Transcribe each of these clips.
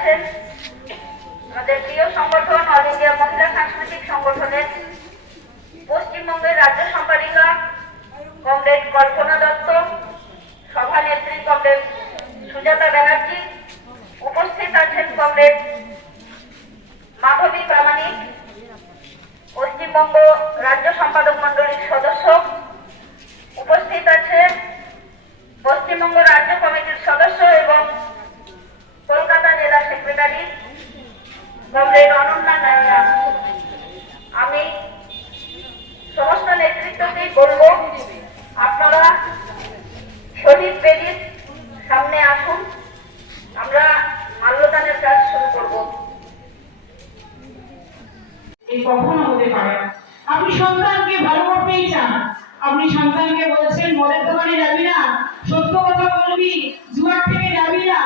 আছেন আমাদের প্রিয় সংগঠন অল ইন্ডিয়া মহিলা সাংস্কৃতিক সংগঠনের পশ্চিমবঙ্গের রাজ্য সম্পাদিকা কমরেড কল্পনা দত্ত, সভানেত্রী কমরেড সুজাতা ব্যানার্জি, উপস্থিত আছেন কমরেড মাধবী প্রামাণিক, পশ্চিমবঙ্গ রাজ্য সম্পাদক মন্ডলীর সদস্য, উপস্থিত আছে পশ্চিমবঙ্গ রাজ্য কমিটির সদস্য এবং কলকাতা জেলা সেক্রেটারি কমরেড অনন্যা নাইয়া। আমি সমস্ত নেতৃত্বকে বলবো, আপনারা শহীদ বেদির সামনে আসুন, আমরা মাল্যদানের কাজ শুরু করব। এই কখনো হতে পারে না। আপনি সন্তানকে ভালো করতেই চান, আপনি সন্তানকে বলছেন মদের দোকানে যাবি না, সত্য কথা বলবি, জুয়ার থেকে যাবি না,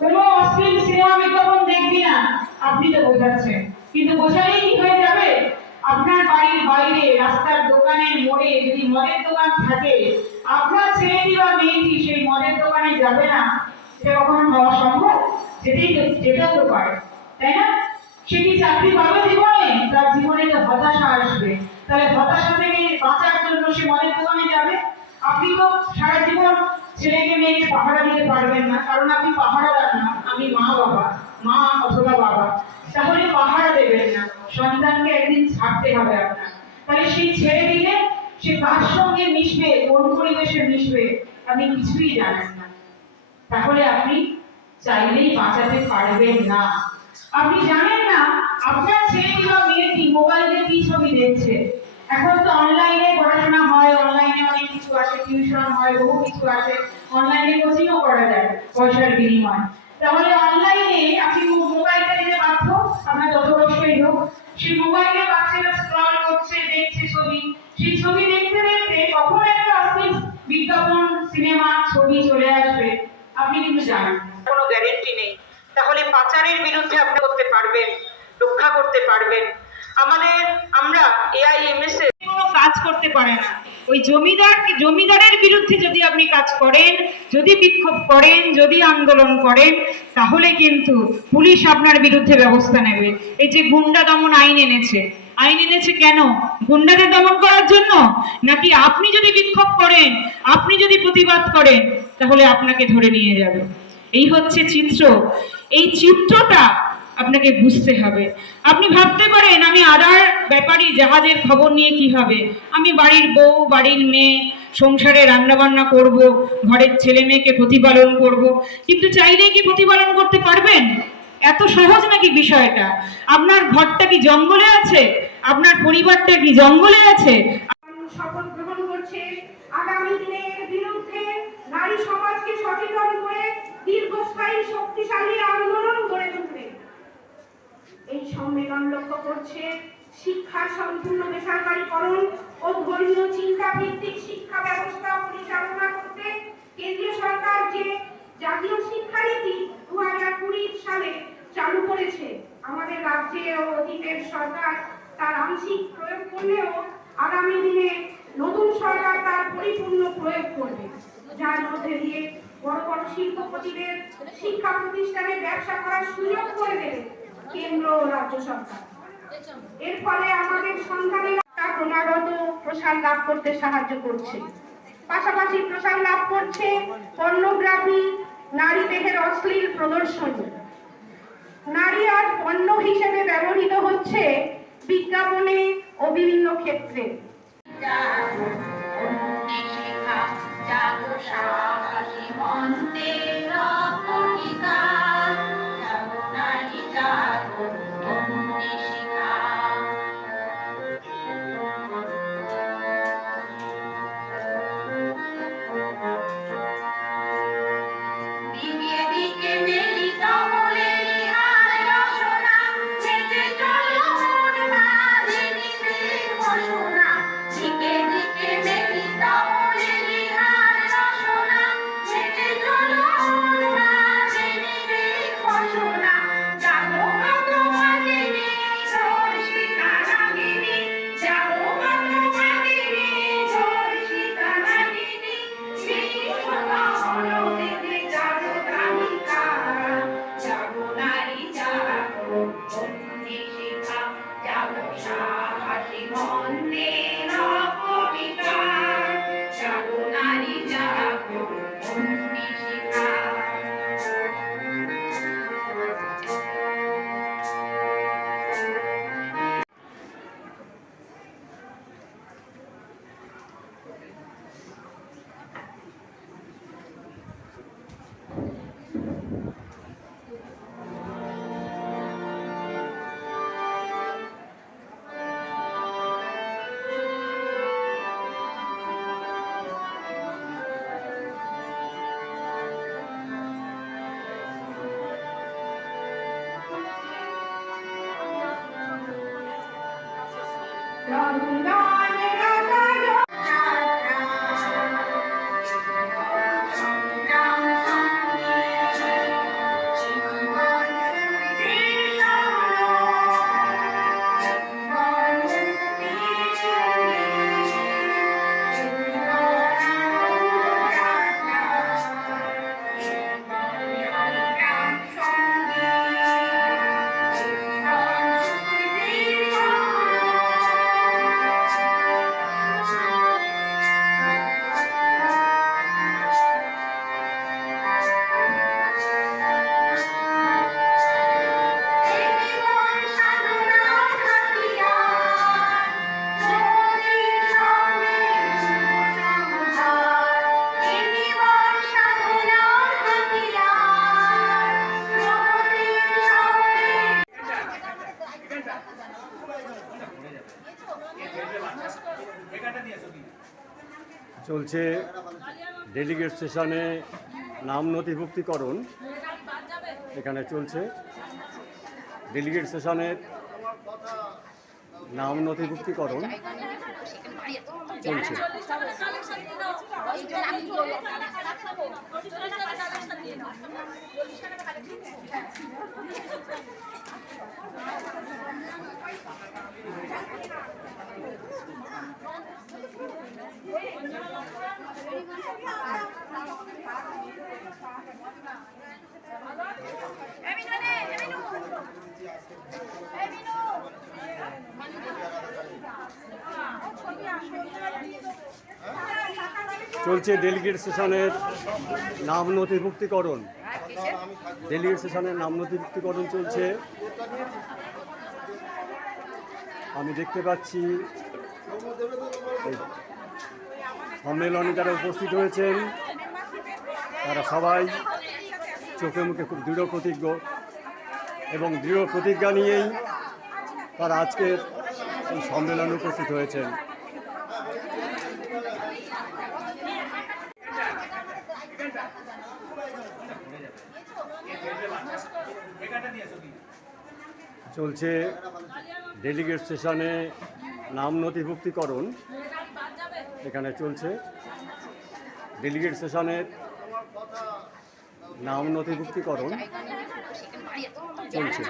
কোনো অশ্লীল সিনেমা বিজ্ঞাপন দেখবি না, আপনি তো বোঝাচ্ছেন, কিন্তু বোঝালেই কি হয়ে যাবে? আপনার বাড়ির বাইরে রাস্তার দোকানের মোড়ে যদি মদের দোকান থাকে, আপনার ছেলেটি বা মেয়েটি সেই মদের দোকানে যাবে না, এটা কখনো হওয়া সম্ভব? যেটাও তো পারে, তাই না? সে কি চাকরি পাবে জীবনে? তার জীবনে তো হতাশা আসবে। তাহলে হতাশা থেকে বাঁচার জন্য সে মদের দোকানে যাবে? আপনি তো সারা জীবন ছেলেকে মেয়েকে পাহারা দিতে পারবেন না, কারণ আপনি পাহারাদার না, আমি মা অথবা বাবা। তাহলে পাহারা দেবেন না, সন্তানকে একদিন ছাড়তে হবে আপনার। তাহলে সেই ছেড়ে দিলে সে কার সঙ্গে মিশবে, কোন পরিবেশে মিশবে, আপনি কিছুই জানেন না। তাহলে আপনি চাইলেই বাঁচাতে পারবেন না। আপনি জানেন না আপনার ছেলে বা মেয়েটি মোবাইলে কি ছবি দেখছে। এখন তো অনলাইনে পড়াশোনা হয়, অনলাইনে অনেক কিছু আসে, টিউশন হয়, বহু কিছু আসে, অনলাইনে কোচিংও করা যায় পয়সার বিনিময়ে। তাহলে অনলাইনে আপনি মোবাইলটা দিতে বাধ্য, আপনার যত কষ্টই হোক, সেই মোবাইলে বাচ্চারা স্ক্রল করছে, দেখছে ছবি, সেই ছবি দেখতে দেখতে কখন একটা অশ্লীল বিজ্ঞাপন, সিনেমা, ছবি চলে আসবে আপনি কিন্তু জানেন, কোনো গ্যারেন্টি নেই। তাহলে পাচারের বিরুদ্ধে আপনি করতে পারবেন, রক্ষা করতে পারবেন। আমরা AIMS এ কোনো কাজ করতে পারে না। ওই জমিদারের বিরুদ্ধে যদি আপনি কাজ করেন, যদি বিক্ষোভ করেন, যদি আন্দোলন করেন, তাহলে কিন্তু পুলিশ আপনার বিরুদ্ধে ব্যবস্থা নেবে। এই যে গুন্ডা দমন আইন এনেছে কেন? গুন্ডাদের দমন করার জন্য? নাকি আপনি যদি বিক্ষোভ করেন, আপনি যদি প্রতিবাদ করেন, তাহলে আপনাকে ধরে নিয়ে যাবে? এই হচ্ছে চিত্র। এই চিত্রটা আপনাকে বুঝতে হবে। আপনি ভাবতে পারেন আমি আদার ব্যাপারী, জাহাজের খবর নিয়ে কি হবে, আমি বাড়ির বউ, বাড়ির মেয়ে, সংসারে রান্নাবান্না করব, ঘরের ছেলে মেয়েকে প্রতিপালন করব, কিন্তু চাইলেই কি প্রতিপালন করতে পারবেন? এত সহজ নাকি বিষয়টা? আপনার ঘরটা কি জঙ্গলে আছে? আপনার পরিবারটা কি জঙ্গলে আছে? শপথ গ্রহণ করছে আগামী দিনের বিরুদ্ধে নারী সমাজকে সচেতন করে দীর্ঘস্থায়ী শক্তিশালী আন্দোলন গড়ে তুলবে। এই সম্মেলন লক্ষ্য করছে শিক্ষার সম্পূর্ণ বেসরকারীকরণ ও ধর্মীয় চিন্তা ভিত্তিক শিক্ষা ব্যবস্থা পরিচালনা করতে কেন্দ্রীয় সরকার যে জাতীয় শিক্ষানীতি 2020 সালে চালু করেছে, আমাদের রাজ্যে ও অতীতের সরকার তার আংশিক প্রয়োগ করলেও আগামী দিনে নতুন সরকার তার পরিপূর্ণ প্রয়োগ করবে, যার মধ্যে দিয়ে বড় বড় শিল্পপতিদের শিক্ষা প্রতিষ্ঠানে ব্যবসা করার সুযোগ করে দেবে কেন্দ্র ও রাজ্য সরকার। এর ফলে আমাদের সন্তানেরা ক্রমাগত প্রসার লাভ করতে সাহায্য করছে, পাশাপাশি প্রসার লাভ করছে পর্নোগ্রাফি, নারী দেহের অশ্লীল প্রদর্শনী। নারী আর পণ্য হিসেবে ব্যবহৃত হচ্ছে বিজ্ঞাপনে ও বিভিন্ন ক্ষেত্রে। চলছে ডেলিগেট সেশনে নাম নথিভুক্তিকরণ। এখানে চলছে ডেলিগেট সেশনের নাম নথিভুক্তিকরণ চলছে। চলছে ডেলিগেট সেশনের নাম নথিভুক্তিকরণ। ডেলিগেট সেশনের নাম নথিভুক্তিকরণ চলছে। আমি দেখতে পাচ্ছি সম্মেলনে যারা উপস্থিত হয়েছেন তারা সবাই চোখে মুখে খুব দৃঢ় প্রতিজ্ঞ এবং দৃঢ় প্রতিজ্ঞা নিয়েই তারা আজকের এই সম্মেলনে উপস্থিত হয়েছেন। চলছে ডেলিগেট সেশনে নাম নথিভুক্তিকরণ। এখানে চলছে ডেলিগেট সেশনের নাম নথিভুক্তিকরণ চলছে।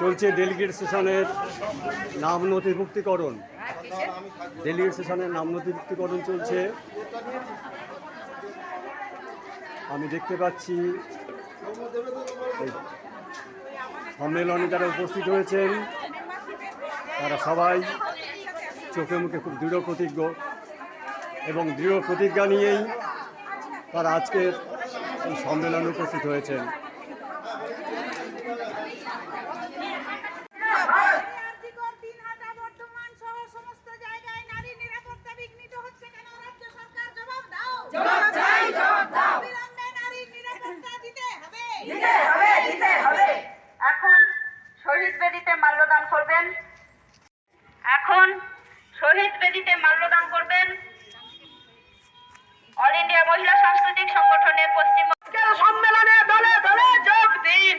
চলছে ডেলিগেট সেশনের নাম নথিভুক্তিকরণ। ডেলিগেট সেশনের নাম নথিভুক্তিকরণ চলছে। আমি দেখতে পাচ্ছি সম্মেলনে যারা উপস্থিত হয়েছেন তারা সবাই চোখে মুখে খুব দৃঢ় প্রতিজ্ঞ এবং দৃঢ় প্রতিজ্ঞা নিয়েই তারা আজকের এই সম্মেলনে উপস্থিত হয়েছেন। এখন শহীদ বেদিতে মাল্যদান করবেন। অল ইন্ডিয়া মহিলা সাংস্কৃতিক সংগঠনের পশ্চিমবঙ্গ সম্মেলনে দলে দলে যোগ দিন।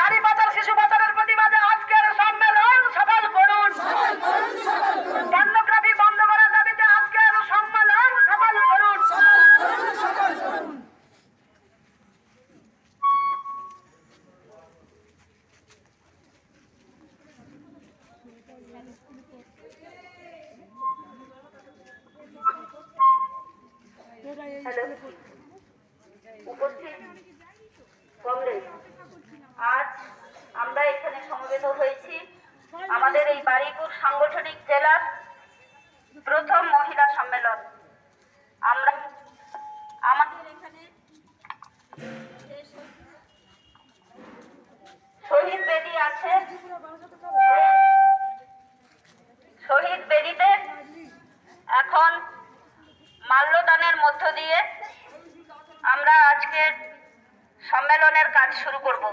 নারী পাচার শিশু পাচারের প্রতিবাদে আজকের সম্মেলন সফল করুন। পর্নোগ্রাফি বন্ধ করার দাবিতে আজকের সম্মেলন সফল করুন। উপস্থিত কংগ্রেস, আজ আমরা এখানে সমবেত হয়েছি আমাদের এই বারুইপুর সাংগঠনিক জেলার প্রথম মহিলা সম্মেলন। আমরা আমাদের এখানে শহীদ বেদি আছে, শহীদ বেদিতে এখন মাল্যদানের মধ্য দিয়ে আমরা আজকের সম্মেলনের কাজ শুরু করব।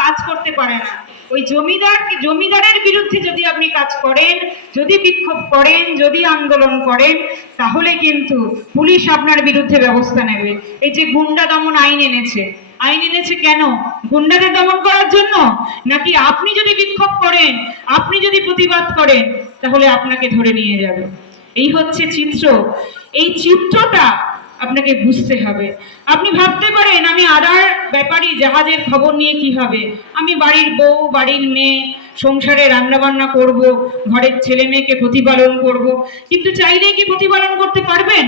কাজ করতে পারে না। ওই জমিদারের বিরুদ্ধে যদি আপনি কাজ করেন, যদি বিক্ষোভ করেন, যদি আন্দোলন করেন, তাহলে কিন্তু পুলিশ আপনার বিরুদ্ধে ব্যবস্থা নেবে। এই যে গুন্ডা দমন আইন এনেছে কেন? গুন্ডাদের দমন করার জন্য? নাকি আপনি যদি বিক্ষোভ করেন, আপনি যদি প্রতিবাদ করেন, তাহলে আপনাকে ধরে নিয়ে যাবে? এই হচ্ছে চিত্র। এই চিত্রটা আপনাকে বুঝতে হবে। আপনি ভাবতে পারেন আমি আদার ব্যাপারী, জাহাজের খবর নিয়ে কি হবে, আমি বাড়ির বউ, বাড়ির মেয়ে, সংসারে রান্নাবান্না করব, ঘরের ছেলে মেয়েকে প্রতিপালন করব, কিন্তু চাইলেই কি প্রতিপালন করতে পারবেন?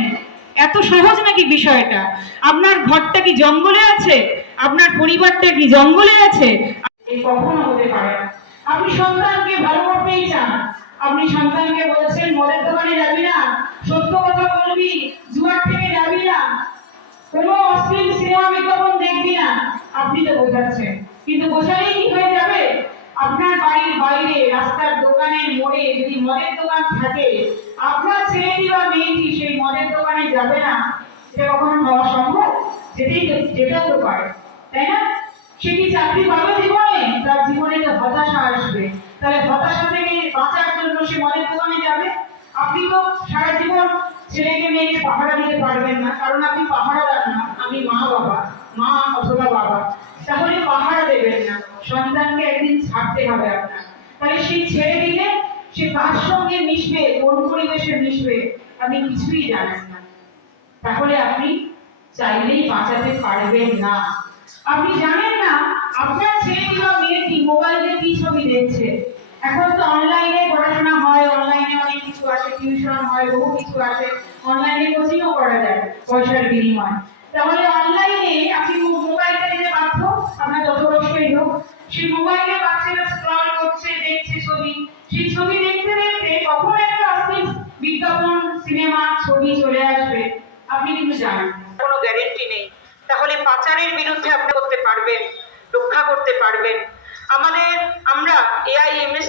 এত সহজ নাকি বিষয়টা? আপনার ঘরটা কি জঙ্গলে আছে? আপনার পরিবারটা কি জঙ্গলে আছে? এই কখনো হতে পারে না। আপনি সন্তানকে ভালো করতেই চান, আপনি সন্তানকে বলছেন মদের দোকানে যাবি না, সত্য কথা বলবি, জুয়ার থেকে যাবি না, কোনো অশ্লীল সিনেমা বিজ্ঞাপন দেখবি না, আপনি তো বোঝাচ্ছেন, কিন্তু বোঝালেই কি হয়ে যাবে? আপনার বাড়ির বাইরে, রাস্তার দোকানের মোড়ে যদি মদের দোকান থাকে, আপনার ছেলেটি বা মেয়েটি সেই মদের দোকানে যাবে না, এটা কখনো হওয়া সম্ভব? যেটাও তো পারে, তাই না? সে কি চাকরি পাবে জীবনে? তার জীবনে তো হতাশা আসবে। তাহলে হতাশা থেকে বাঁচার জন্য সে মদের দোকানে যাবে? আপনি তো সারা জীবন ছেলেকে মেয়েকে পাহারা দিতে পারবেন না, কারণ আপনি পাহারাদার না, আপনি মা অথবা বাবা। তাহলে পাহারা দেবেন না, সন্তানকে একদিন ছাড়তে হবে আপনার। তাহলে সেই ছেড়ে দিলে সে কার সঙ্গে মিশবে, কোন পরিবেশে মিশবে, আপনি কিছুই জানেন না। তাহলে আপনি চাইলেই বাঁচাতে পারবেন না। আপনি জানেন না আপনার ছেলেটি বা মেয়েটি মোবাইলে কি ছবি দেখছে। এখন তো অনলাইনে পড়াশোনা হয়, অনলাইনে অনেক কিছু আসে, টিউশন হয়, বহু কিছু আসে, অনলাইনে কোচিংও করা যায় পয়সার বিনিময়ে। তাহলে অনলাইনে আপনি মোবাইলটা নিতে বাধ্য, আপনার যত বয়সই হোক, সেই মোবাইলে বাচ্চারা স্ক্রল করছে, দেখছে ছবি। সেই ছবি দেখতে দেখতে কখন একটা অশ্লীল বিজ্ঞাপন, সিনেমা, ছবি চলে আসবে আপনি কিন্তু জানেন না, কোনো গ্যারেন্টি নেই। তাহলে পাচারের বিরুদ্ধে আপনি করতে পারবেন, রক্ষা করতে পারবেন। আমরা AIMS